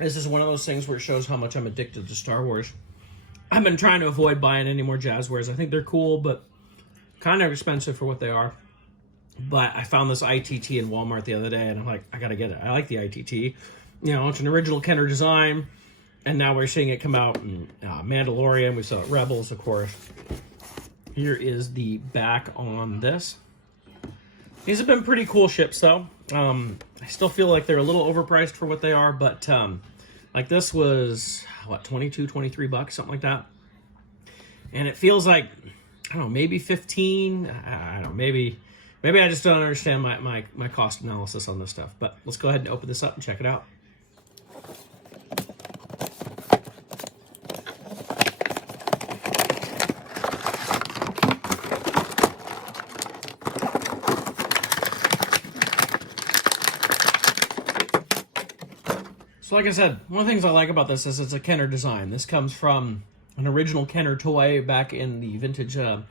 This is one of those things where it shows how much I'm addicted to Star Wars. I've been trying to avoid buying any more Jazwares. I think they're cool, but kind of expensive for what they are. But I found this ITT in Walmart the other day, and I'm like, I gotta get it. I like the ITT. You know, it's an original Kenner design, and now we're seeing it come out in Mandalorian. We saw it Rebels, of course. Here is the back on this. These have been pretty cool ships, though. I still feel like they're a little overpriced for what they are, but like this was, what, 22, 23 bucks, something like that. And it feels like, I don't know, maybe 15. I don't know, maybe I just don't understand my cost analysis on this stuff. But let's go ahead and open this up and check it out. So like I said, one of the things I like about this is it's a Kenner design. This comes from an original Kenner toy back in the vintage, the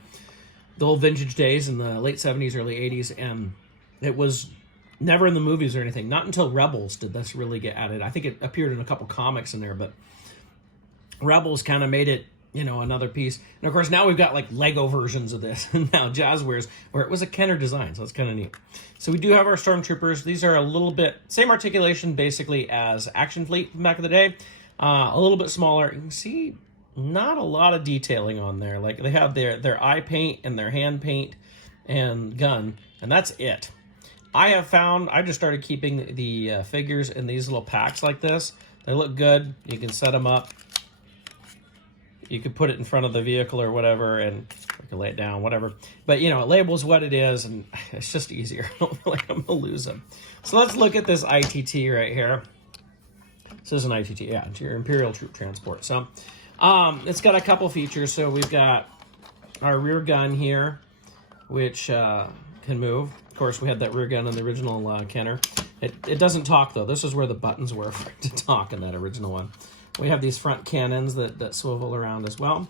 old vintage days in the late 70s, early 80s, and it was never in the movies or anything. Not until Rebels did this really get added. I think it appeared in a couple comics in there, but Rebels kind of made it, you know, another piece. And of course, now we've got like Lego versions of this, and now Jazwares, where it was a Kenner design, so it's kind of neat. So we do have our Stormtroopers. These are a little bit, same articulation basically as Action Fleet from back in the day, a little bit smaller. You can see not a lot of detailing on there. Like they have their eye paint and their hand paint and gun, and that's it. I have found, I just started keeping the figures in these little packs like this. They look good. You can set them up. You could put it in front of the vehicle or whatever, and you can lay it down, whatever. But, you know, it labels what it is, and it's just easier. I don't feel like I'm going to lose them. So let's look at this ITT right here. This is an ITT, yeah, it's your Imperial Troop Transport. So it's got a couple features. So we've got our rear gun here, which can move. Of course, we had that rear gun in the original Kenner. It doesn't talk, though. This is where the buttons were for it to talk in that original one. We have these front cannons that swivel around as well.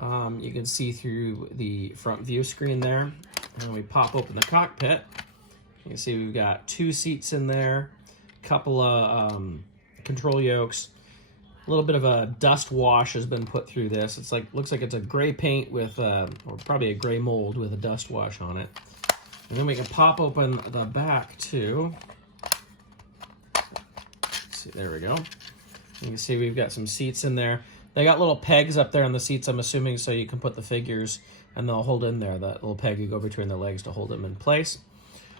You can see through the front view screen there. And we pop open the cockpit. You can see we've got 2 seats in there, a couple of control yokes. A little bit of a dust wash has been put through this. It's like, looks like it's a gray paint with, or probably a gray mold with a dust wash on it. And then we can pop open the back too. Let's see, there we go. You can see we've got some seats in there. They got little pegs up there on the seats, I'm assuming, so you can put the figures and they'll hold in there. That little peg you go between the legs to hold them in place.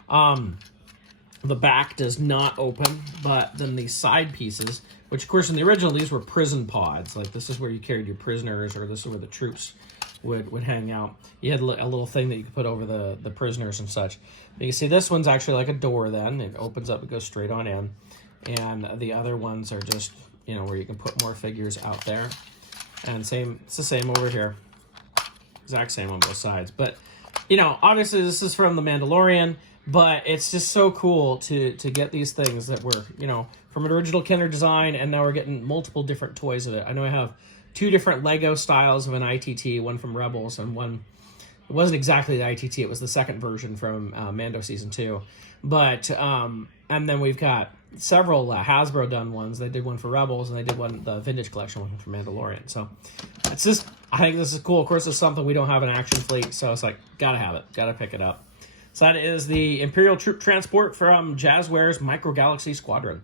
The back does not open, but then these side pieces, which of course in the original these were prison pods. Like this is where you carried your prisoners, or this is where the troops would hang out. You had a little thing that you could put over the prisoners and such. But you can see this one's actually like a door then. It opens up, it goes straight on in. And the other ones are just, you know, where you can put more figures out there. And same, it's the same over here. Exact same on both sides. But, you know, obviously this is from The Mandalorian, but it's just so cool to get these things that were, you know, from an original Kenner design, and now we're getting multiple different toys of it. I know I have 2 different Lego styles of an ITT, one from Rebels and one, it wasn't exactly the ITT, it was the second version from Mando Season 2. But, and then we've got several Hasbro done ones. They did one for Rebels, and they did one, the Vintage Collection one for Mandalorian. So it's just, I think this is cool. Of course, it's something we don't have an Action Fleet, so it's like, gotta have it, gotta pick it up. So that is the Imperial Troop Transport from Jazwares Micro Galaxy Squadron.